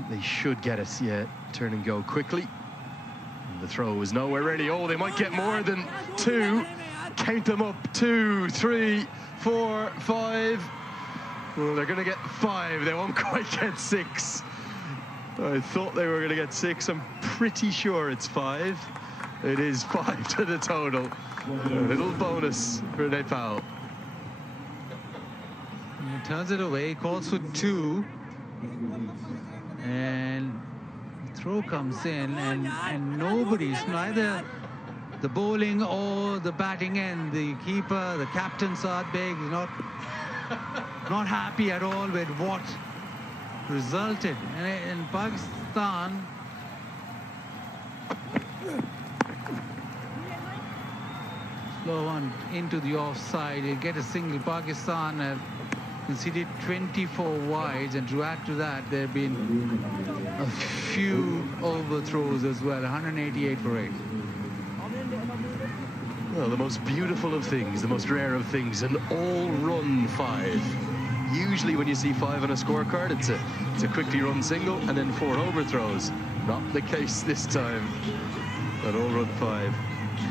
They should get it. Yeah, turn and go quickly. And the throw is nowhere ready. Oh, they might get more than two. Count them up. 2, 3, 4, 5. Well, they're going to get 5. They won't quite get 6. I thought they were going to get 6. I'm pretty sure it's 5. It is 5 to the total. A little bonus for Nepal. He turns it away, calls for 2. And the throw comes in, and nobody's, neither the bowling or the batting end, the keeper, the captain, Saad Beg, is not happy at all with what resulted. And in Pakistan, slow one into the offside. He'll get a single. Pakistan conceded 24 wides, and to add to that, there have been a few overthrows as well. 188 for 8. Well, the most beautiful of things, the most rare of things, an all-run 5. Usually when you see 5 on a scorecard, it's a quickly run single and then 4 overthrows. Not the case this time. An all-run 5.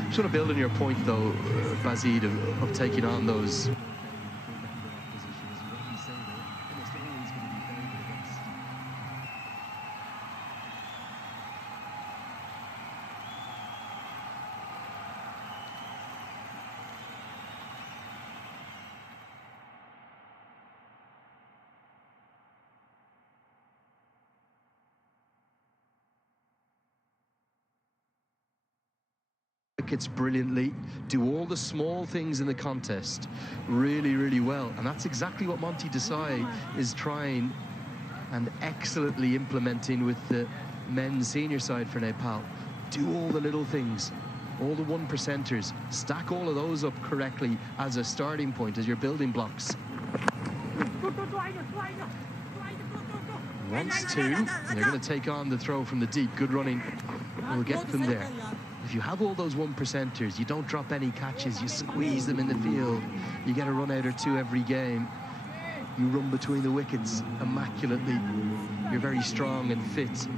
Just want to build on your point, though, Bazid, of taking on those. It's brilliantly, do all the small things in the contest really, really well. And that's exactly what Monty Desai is trying and excellently implementing with the men's senior side for Nepal. Do all the little things, all the 1%ers, stack all of those up correctly as a starting point, as your building blocks. Wants to. They're going to take on the throw from the deep. Good running will get them there. If you have all those 1%ers, you don't drop any catches, you squeeze them in the field, you get a run out or two every game, you run between the wickets immaculately, you're very strong and fit.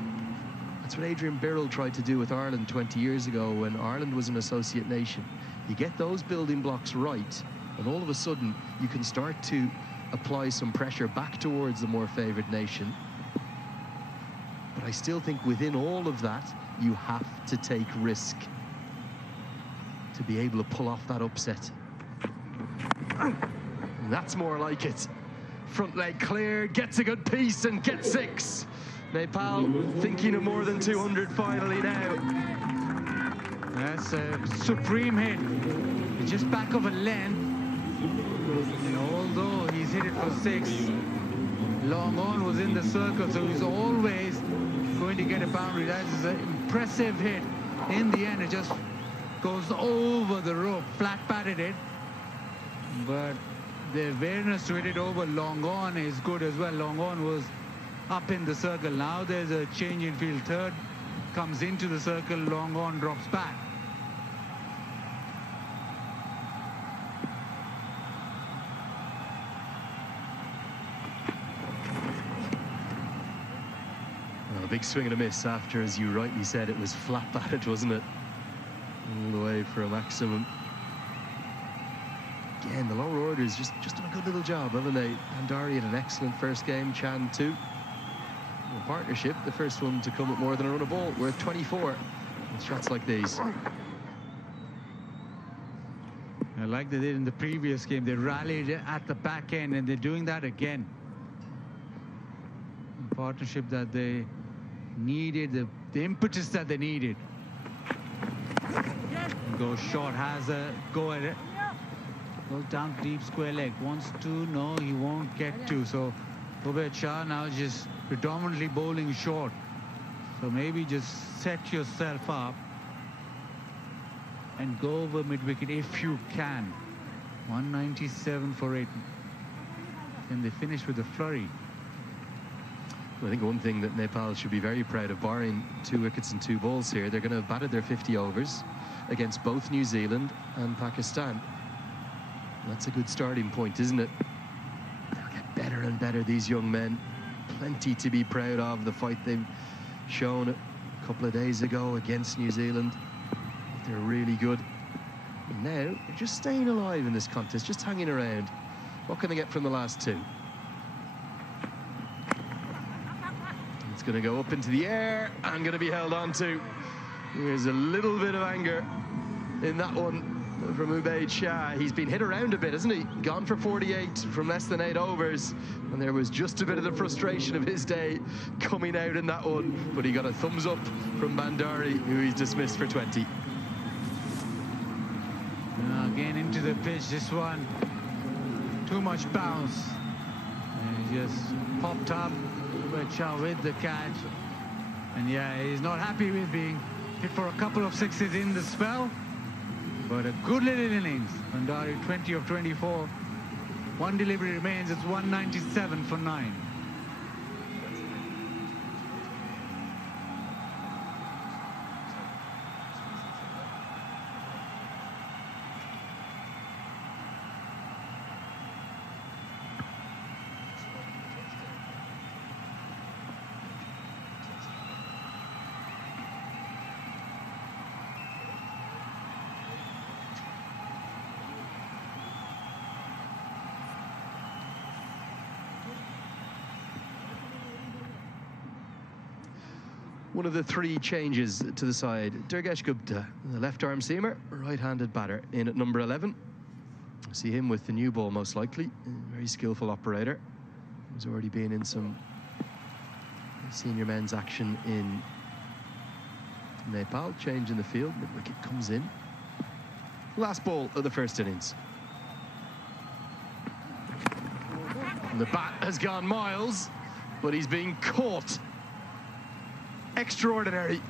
That's what Adrian Birrell tried to do with Ireland 20 years ago when Ireland was an associate nation. You get those building blocks right, and all of a sudden you can start to apply some pressure back towards the more favoured nation. But I still think within all of that, you have to take risk to be able to pull off that upset. And that's more like it. Front leg clear, gets a good piece and gets 6. Nepal thinking of more than 200 finally now. That's a supreme hit. It's just back of a length. And although he's hit it for 6, long on was in the circle, so he's always going to get a boundary. That is an impressive hit. In the end, it just goes over the rope, flat batted it. But the awareness to hit it over long on is good as well. Long on was up in the circle. Now there's a change in field. Third comes into the circle, long on drops back. A big swing and a miss after, as you rightly said, it was flat batted, wasn't it? All the way for a maximum. Again, the lower orders just done a good little job, haven't they? Bandari had an excellent first game, Chan too. A partnership, the first one to come at more than a run of ball, worth 24 with shots like these. Like they did in the previous game, they rallied at the back end, and they're doing that again. A partnership that they needed, the impetus that they needed. Goes short, has a go at it. Goes down deep square leg. Wants to, no, he won't get to. So Ubaid Shah now just predominantly bowling short. So maybe just set yourself up and go over mid-wicket if you can. 197 for 8. And they finish with a flurry. I think one thing that Nepal should be very proud of, barring 2 wickets and 2 balls here, they're going to have batted their 50 overs against both New Zealand and Pakistan. That's a good starting point, isn't it? They'll get better and better, these young men. Plenty to be proud of. The fight they've shown a couple of days ago against New Zealand. They're really good. And now they're just staying alive in this contest, just hanging around. What can they get from the last 2? It's going to go up into the air and going to be held on to. There's a little bit of anger in that one from Ubaid Shah. He's been hit around a bit, hasn't he? Gone for 48 from less than 8 overs. And there was just a bit of the frustration of his day coming out in that one. But he got a thumbs up from Bandari, who he's dismissed for 20. Again into the pitch, this one. Too much bounce. And he just popped up. Ubaid Shah with the catch. And yeah, he's not happy with being hit for a couple of 6s in the spell. But a good little innings. Bandari 20 of 24. 1 delivery remains. It's 197 for 9. One of the 3 changes to the side. Durgesh Gupta, the left-arm seamer, right-handed batter, in at number 11. See him with the new ball, most likely. Very skillful operator. He's already been in some senior men's action in Nepal. Change in the field. Mid-wicket comes in. Last ball of the first innings. And the bat has gone miles, but he's being caught. Extraordinary.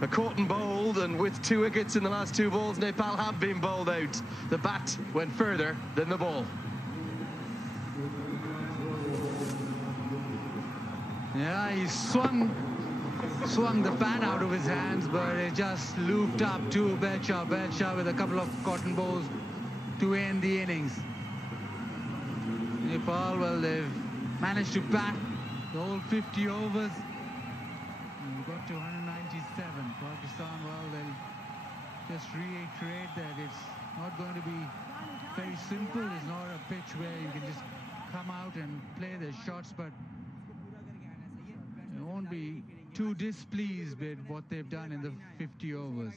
A caught and bowled, and with 2 wickets in the last 2 balls, Nepal have been bowled out. The bat went further than the ball. Yeah, he swung the bat out of his hands, but it just looped up to Bedshah with a couple of cotton balls to end the innings. Nepal, well, they've managed to bat the whole 50 overs. And we got to 197. Pakistan, well, they'll just reiterate that it's not going to be very simple. It's not a pitch where you can just come out and play the shots, but they won't be too displeased with what they've done in the 50 overs.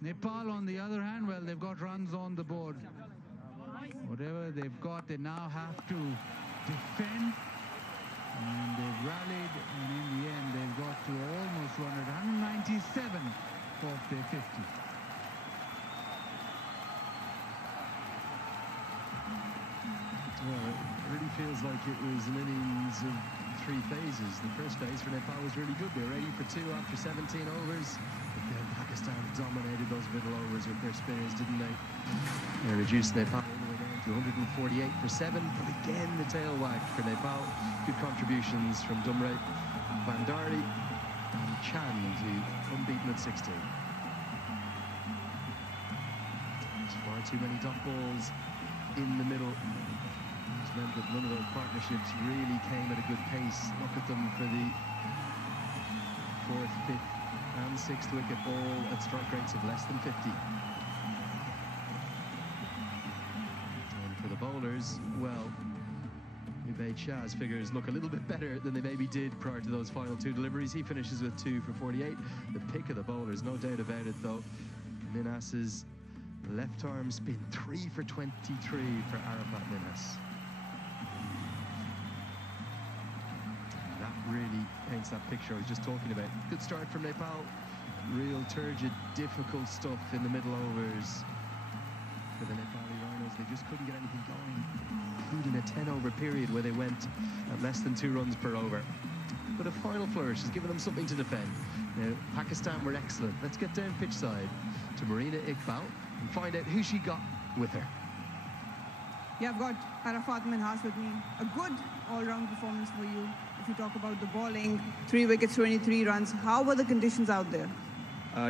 Nepal, on the other hand, well, they've got runs on the board. Whatever they've got, they now have to defend. And they've rallied, and in the end, they've got to almost 197 off their 50. Well, it really feels like it was an innings of three phases. The first phase for Nepal was really good. They were 80 for 2 after 17 overs. But then Pakistan dominated those middle overs with their spinners, didn't they? They reduced Nepal all the way down to 148 for 7. But again, the tail wag for Nepal. Good contributions from Dumre, Bandari and Chand, who unbeaten at 16. There's far too many dot balls in the middle. It's meant that none of those partnerships really came at a good pace. Look at them for the 4th, 5th and 6th wicket ball at strike rates of less than 50. And for the bowlers, well, Ubaid Shah's figures look a little bit better than they maybe did prior to those final 2 deliveries. He finishes with 2 for 48. The pick of the bowlers, no doubt about it though. Minhas's left arm spin, 3 for 23 for Arafat Minhas. That really paints that picture I was just talking about. Good start from Nepal. Real turgid, difficult stuff in the middle overs for the Nepali Rhinos. They just couldn't get anything going, including a 10-over period where they went at less than 2 runs per over. But a final flourish has given them something to defend. Now, Pakistan were excellent. Let's get down pitch side to Marina Iqbal and find out who she got with her. Yeah, I've got Arafat Minhas with me. A good all-round performance for you. If you talk about the bowling, 3 wickets, 23 runs. How were the conditions out there?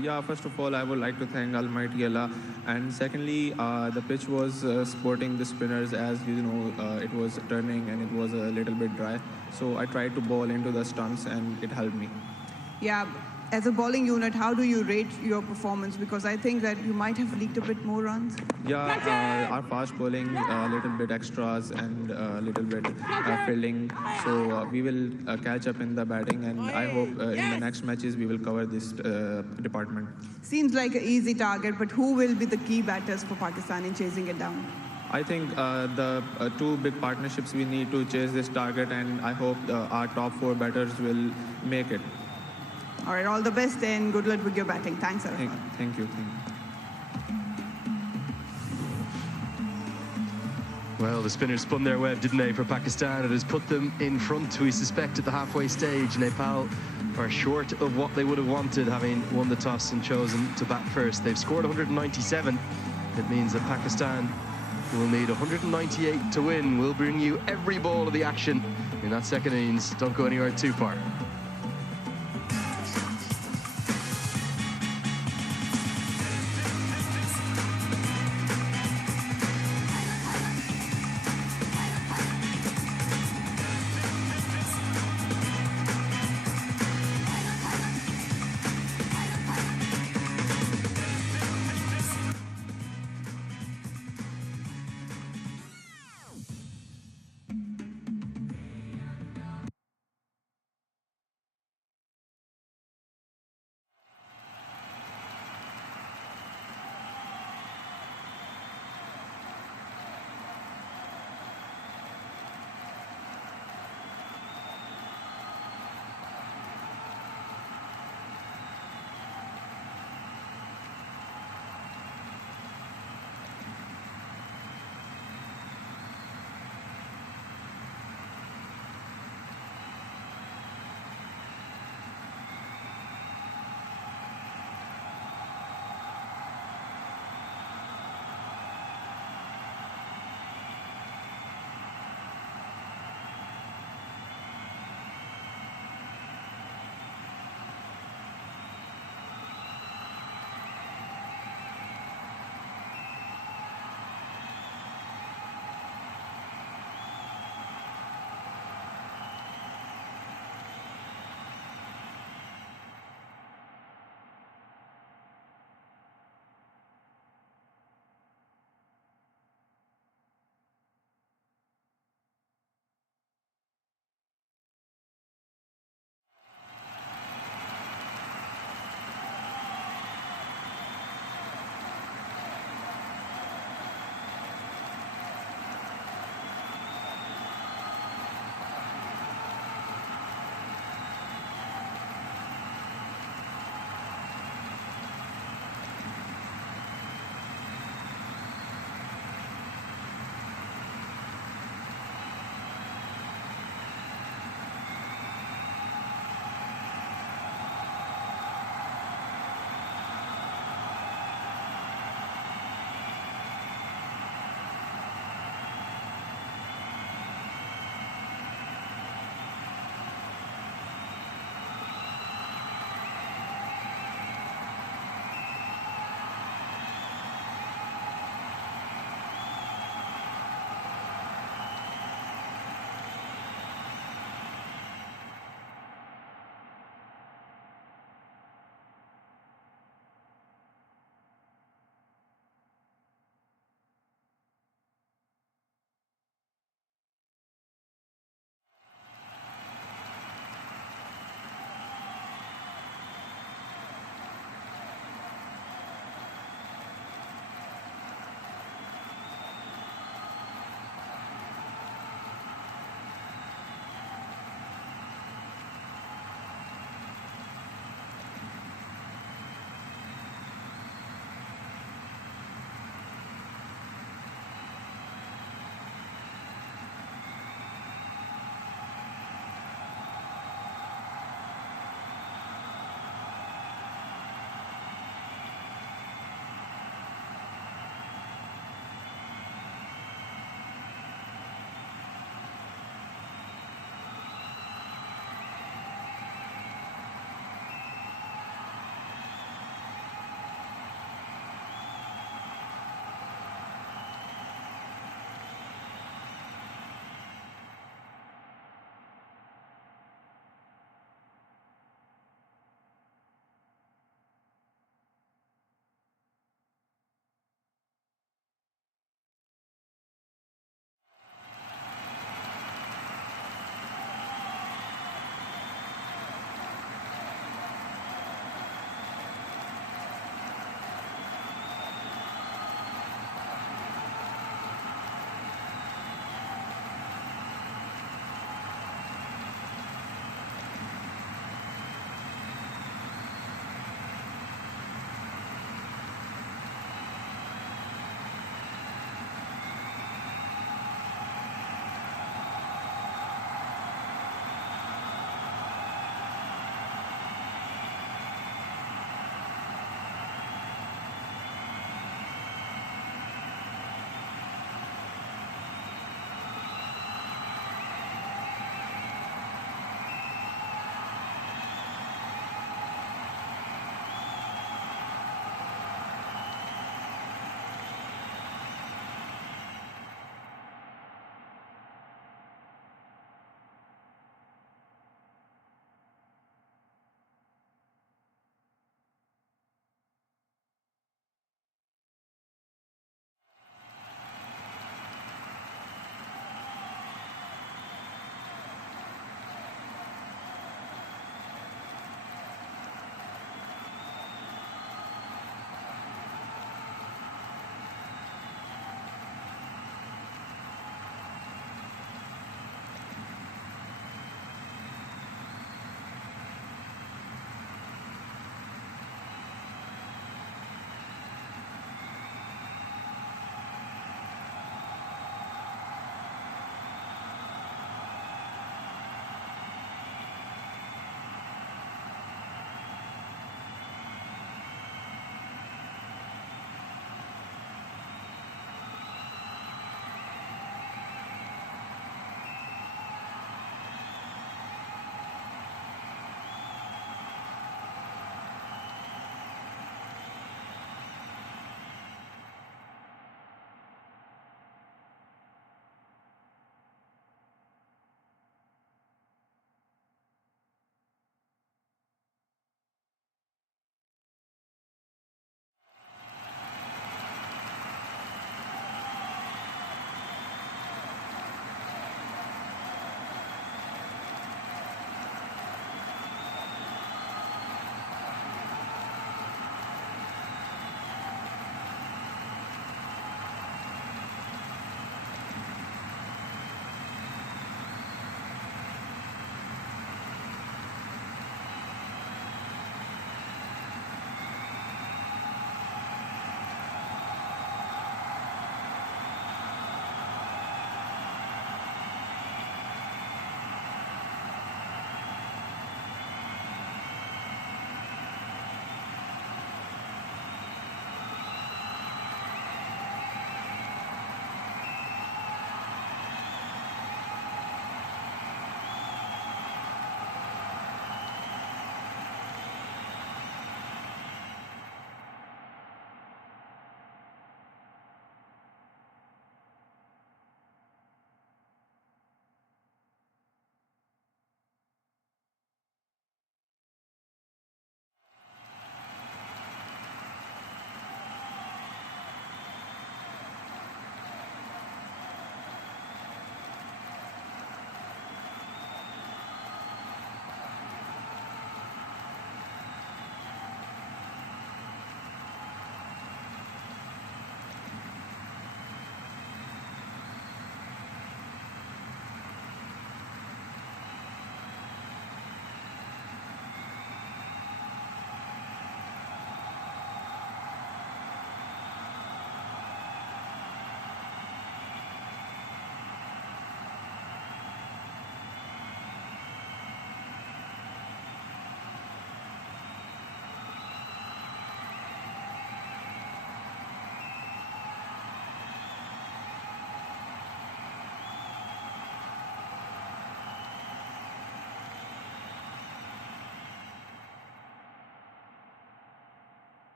Yeah, first of all, I would like to thank Almighty Allah. And secondly, the pitch was supporting the spinners, as you know, it was turning and it was a little bit dry. So I tried to bowl into the stumps and it helped me. Yeah, as a bowling unit, how do you rate your performance? Because I think that you might have leaked a bit more runs. Yeah, our fast bowling, a little bit extras and a little bit fielding. So we will catch up in the batting, and I hope in the next matches we will cover this department. Seems like an easy target, but who will be the key batters for Pakistan in chasing it down? I think the 2 big partnerships we need to chase this target, and I hope our top 4 batters will make it. All right, all the best and good luck with your batting. Thanks, Arafat. Thank you. Well, the spinners spun their web, didn't they, for Pakistan? It has put them in front, we suspect, at the halfway stage. Nepal are short of what they would have wanted, having won the toss and chosen to bat first. They've scored 197. It means that Pakistan will need 198 to win. We'll bring you every ball of the action in that second innings. Don't go anywhere too far.